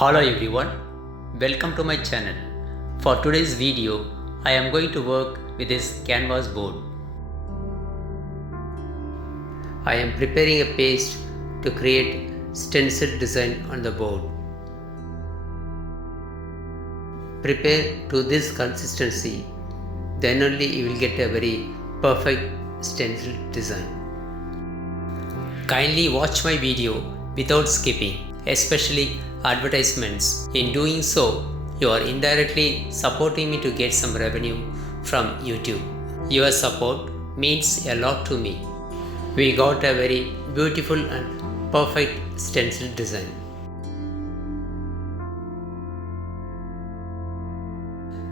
Hello everyone, welcome to my channel. For today's video, I am going to work with this canvas board. I am preparing a paste to create stencil design on the board. Prepare to this consistency, then only you will get a very perfect stencil design. Kindly watch my video without skipping, especially advertisements. In doing so, you are indirectly supporting me to get some revenue from YouTube. Your support means a lot to me. We got a very beautiful and perfect stencil design.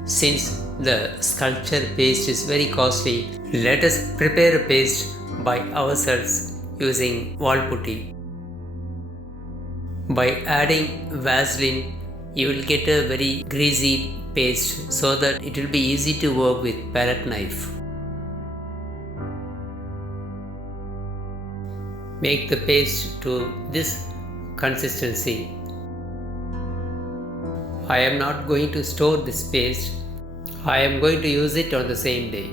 Since the sculpture paste is very costly, let us prepare a paste by ourselves using wallputty. By adding Vaseline, you will get a very greasy paste so that it will be easy to work with palette knife. Make the paste to this consistency. I am not going to store this paste. I am going to use it on the same day.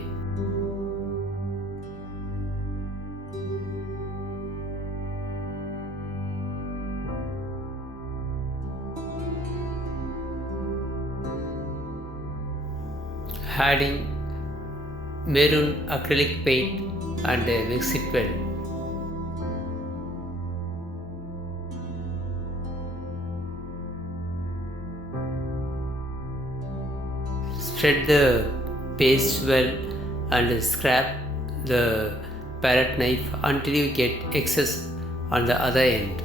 Adding maroon acrylic paint and mix it well. Spread the paste well and scrap the palette knife until you get excess on the other end.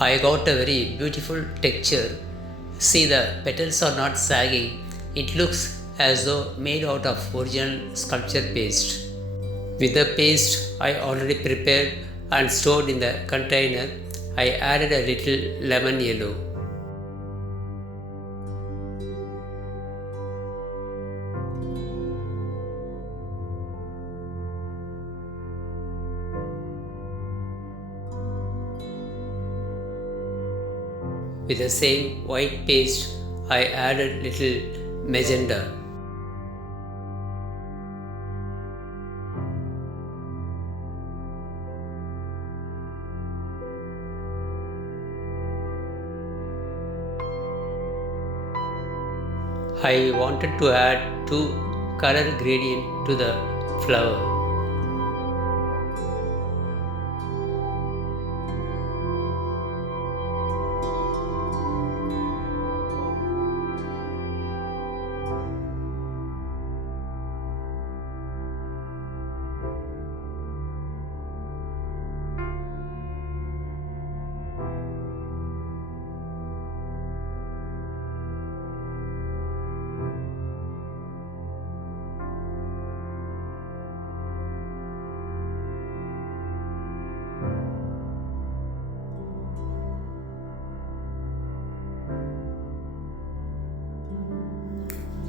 I got a very beautiful texture. See, the petals are not sagging. It looks as though made out of original sculpture paste. With the paste I already prepared and stored in the container, I added a little lemon yellow. With the same white paste, I added little magenta. I wanted to add two color gradient to the flower.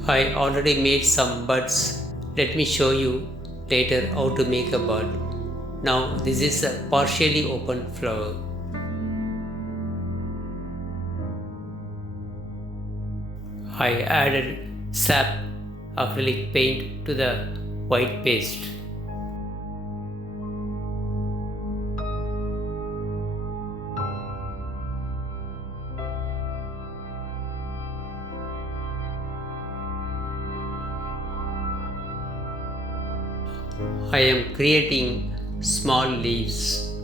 I already made some buds. Let me show you later how to make a bud. Now this is a partially open flower. I added sap acrylic paint to the white paste. I am creating small leaves.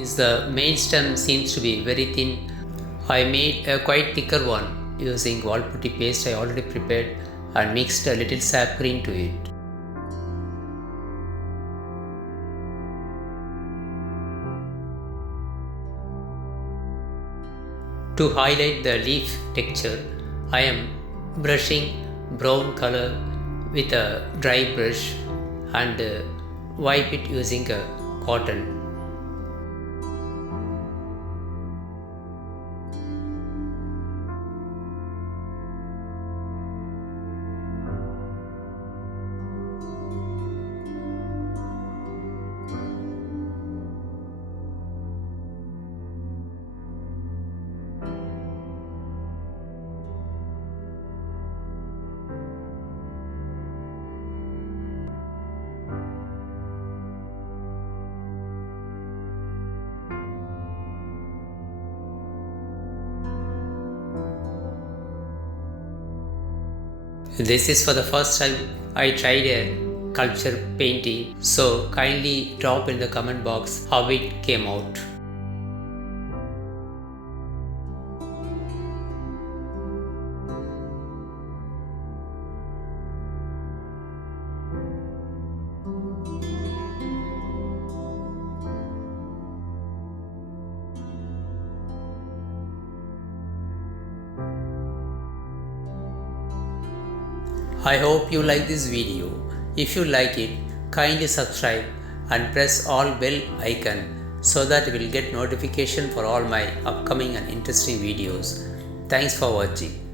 Is the main stem seems to be very thin. I made a quite thicker one using wallputty paste I already prepared and mixed a little sap green to it. To highlight the leaf texture, I am brushing brown color with a dry brush and wipe it using a cotton. This is for the first time I tried a sculpture painting, so kindly drop in the comment box how it came out. I hope you like this video. If you like it, kindly subscribe and press all bell icon so that you will get notification for all my upcoming and interesting videos. Thanks for watching.